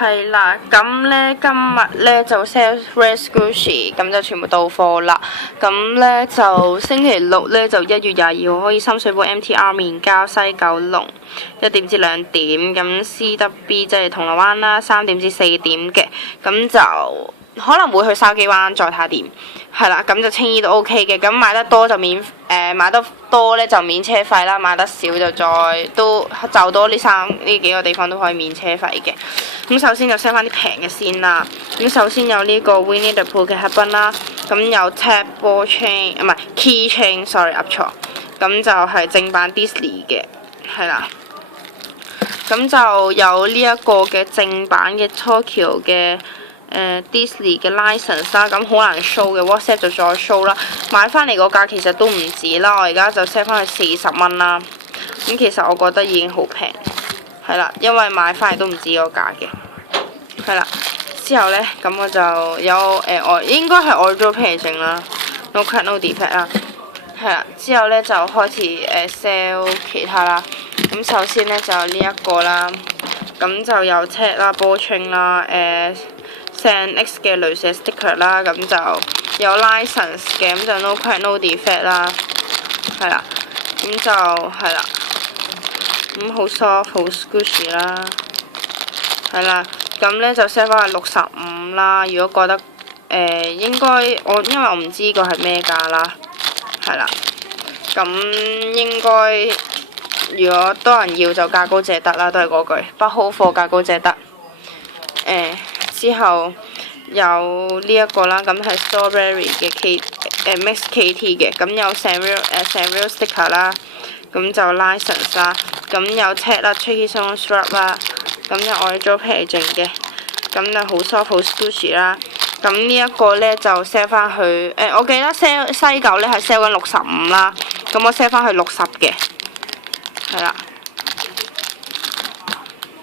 係啦，咁呢今日呢就 sell Red Gucci， 咁就全部到貨啦。咁呢就星期六呢就1月22號可以深水埗 MTR 面交西九龍1點至2點，咁 CWB 即係銅鑼灣啦3點至4點嘅，咁就可能會去筲箕灣再睇下點。係啦，咁就青衣都 OK 嘅，咁買得多就買得多呢就免車費啦，買得少就就多呢幾個地方都可以免車費嘅。咁首先就 sell 翻啲平嘅先啦。咁首先有呢個 Winnie the Pooh 嘅黑賓啦，咁有 Tap Ball Chain 唔係 Key Chain，sorry 噏錯。咁就係正版 Disney 嘅，係啦。咁就有呢一個嘅正版嘅 Tokyo 嘅Disney 嘅 license 啦，咁好難 show 嘅 WhatsApp 就再 show 啦。買翻嚟個價其實都唔止啦，我而家就 set 翻去40蚊啦。咁其實我覺得已經好平，係啦，因為買翻嚟都唔止個價嘅，係啦。之後呢，咁我就有應該係 Original Packaging 啦 ，No Crack No Defect 啦，係啦。之後呢，就開始sell 其他啦。咁首先呢，就有呢一個啦，咁就有 Tag 啦、Ball Chain 啦、San X 嘅鐳射 sticker 啦，咁就有 license 嘅，咁就 No Crack No Defect 啦，係啦，咁就係啦，咁好 soft 好 squishy 啦，係啦，咁呢就 set 翻係65啦。如果覺得應該因為我唔知呢個係咩價啦，係啦，咁應該如果多人要就價高者得啦，都係嗰句，不好貨價高者得。之後有呢一個啦，咁係 Strawberry 嘅Mix KT 嘅，咁有 Sanrio sticker 啦，咁就 license 啦，咁有 tag 啦 ，Tricky Stone Strap 啦，咁有 Original Packaging 嘅，咁就好 soft 好 squishy 啦。咁呢一個呢就 sell 翻去我記得西九呢係 sell 緊65啦，咁我 sell 翻去60嘅，係啦。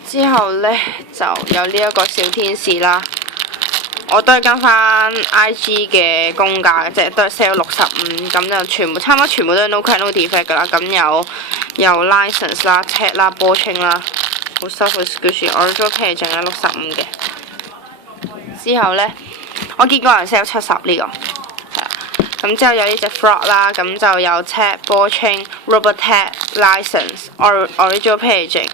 之後呢，就有呢一個小天使啦，我都係跟翻 IG 嘅公價嘅啫，都係 sell 65，咁就差唔多全部都係 No Crack No Defect 噶啦，咁有 license 啦、tag 啦、Ball Chain 啦，好 soft 好 squishy，Original Packaging 係65嘅。之後呢，我見過人 sell 70呢個，係啦，咁之後有呢隻 Frog 啦，咁就有 tag、Ball Chain、Rubber Tag、license、Original Packaging。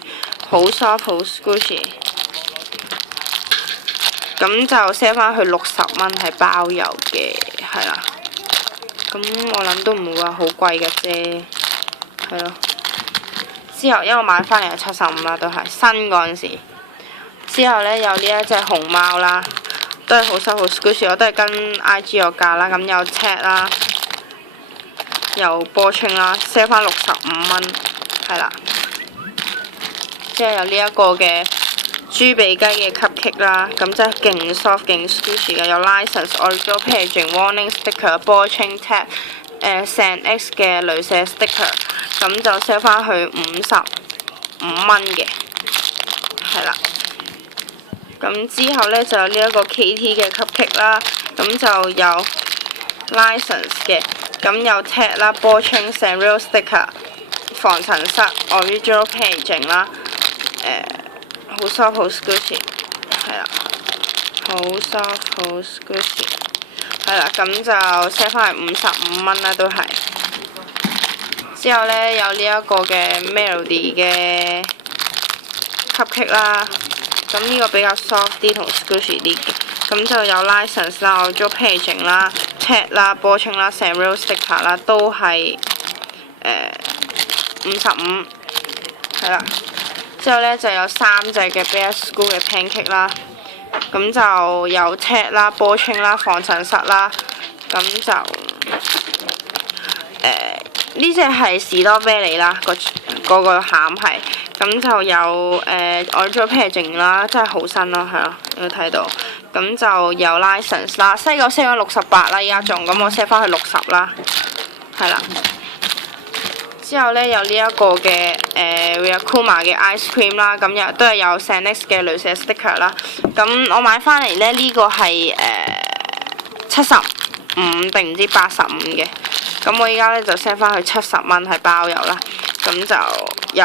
好 soft 好 squishy， 咁就 sell 翻去60蚊係包郵嘅，係啦。咁我諗都唔會話好貴嘅啫，係咯。之後因為我買翻嚟係75啦，都係新嗰陣時。之後呢，有呢一隻熊貓啦，都係好 soft 好 squishy， 我都係跟 IG 個價啦。咁有 tag 啦，有 Ball Chain 啦 ，sell 翻65蚊，係啦。即係有呢一個嘅豬鼻雞嘅 cupcake 啦，咁即係勁 soft 勁 squishy 嘅，有 license、Original Packaging、Warning Sticker、Ball Chain Tag、San X 嘅鐳射 sticker， 咁就 sell 翻去55蚊嘅，係啦。咁之後呢，就有呢一個 KT 嘅 cupcake 啦，咁就有 license 嘅，咁有 tag 啦、Ball Chain、Sanrio sticker、防塵室、Original Packaging 啦。好 soft 好 squishy， 係啦，好 soft 好 squishy， 係啦，咁就 set 翻係55蚊啦，都係。之後呢，有呢一個嘅 Melody 嘅 cupcake 啦，咁呢個比較 soft 啲同 squishy 啲嘅，咁就有 license 啦、Original Packaging 啦、tag 啦、Ball Chain 啦、Sanrio sticker 啦，都係55，係啦。之後呢，就有3隻嘅 Bear School 嘅 pancake 啦，咁就有 tag 啦、Ball Chain 啦、防塵室啦，咁就呢隻係士多啤梨啦，嗰個餡係，咁就有Original Packaging 啦，真係好新咯，係咯，有睇到，咁就有 license 啦，西九 set 咗68啦，依家仲，咁我 set 翻去60啦，係啦。之後呢，有呢一個嘅Ryakuma嘅 ice cream 啦，咁又都係有 San X 嘅鐳射 sticker 啦。咁我買翻嚟呢，呢個係75定唔知85嘅。咁我依家呢，就 set 翻去70蚊係包郵啦。咁就有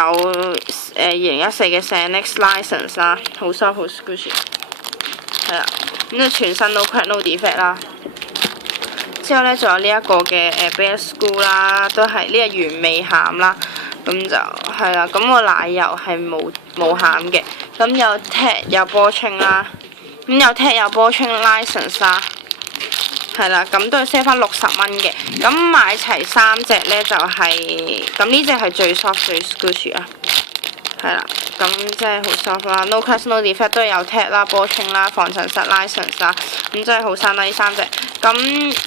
2014嘅 Sanex License 啦，好 soft 好 squishy， 係啦，咁就全身 no crack no defect 啦。之後咧仲有呢一個嘅Bare School 啦，都係呢個原味餡啦，咁就係啦。咁個奶油係冇餡嘅，咁有 tag 有波稱啦，咁有 tag 有波稱 license 啦，係啦，咁都係 sell 翻60蚊嘅。咁買齊3隻咧就係咁呢隻係最 soft 最 squishy 啊，係啦，咁即係好 soft 啦 ，no crack no defect 都係有 tag 啦、波稱啦、防塵實 license 啦，咁真係好生啦呢3隻。咁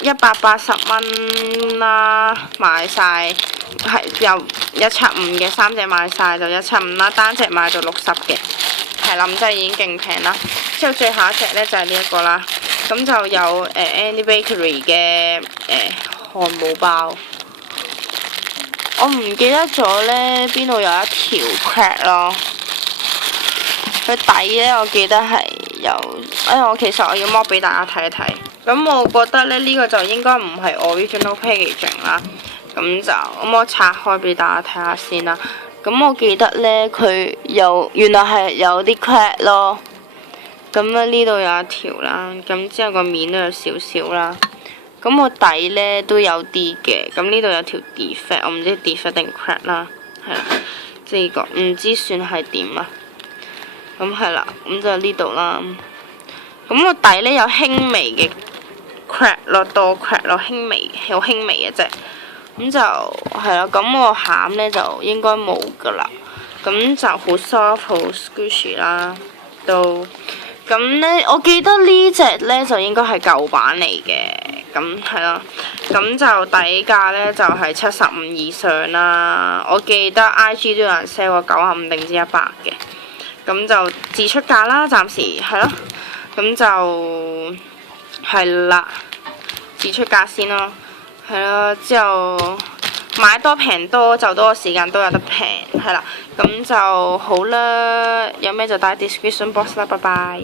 180蚊啦，買晒係由175嘅3隻買晒就175啦，單隻買就60嘅，係啦，咁真係已經勁平啦。之後最後一隻咧就係呢一個啦，咁就有Andy Bakery 嘅漢堡包，我唔記得咗咧邊度有一條 crack 咯，佢底咧我記得係有，我其實我要剝俾大家睇一睇。咁我覺得咧呢個就應該唔係 original packaging 啦，咁我拆開俾大家睇下先啦。咁我記得咧佢原來係有啲 crack 咯，咁咧呢度有一條啦，咁之後個面都有少少啦，咁個底咧都有啲嘅，咁呢度有條 defect， 我唔知 defect 定 crack 啦，係啦，即係呢個唔知算係點啊，咁係啦，咁就呢度啦，咁個底咧有輕微嘅crack 咯，多 crack 咯，輕微嘅啫，咁就係啦。咁個餡咧就應該冇噶啦，咁就好 soft 好 squishy 啦，都咁咧。我記得呢隻咧就應該係舊版嚟嘅，咁係咯。咁就底價咧就係75以上啦。我記得 IG 都有人 sell 過95定至100嘅，咁就自出價啦，暫時係咯。咁就係啦，自出價先咯，係啦，之後買多平多就多個時間都有得平，係啦，咁就好啦，有咩就打 description box 啦，拜拜。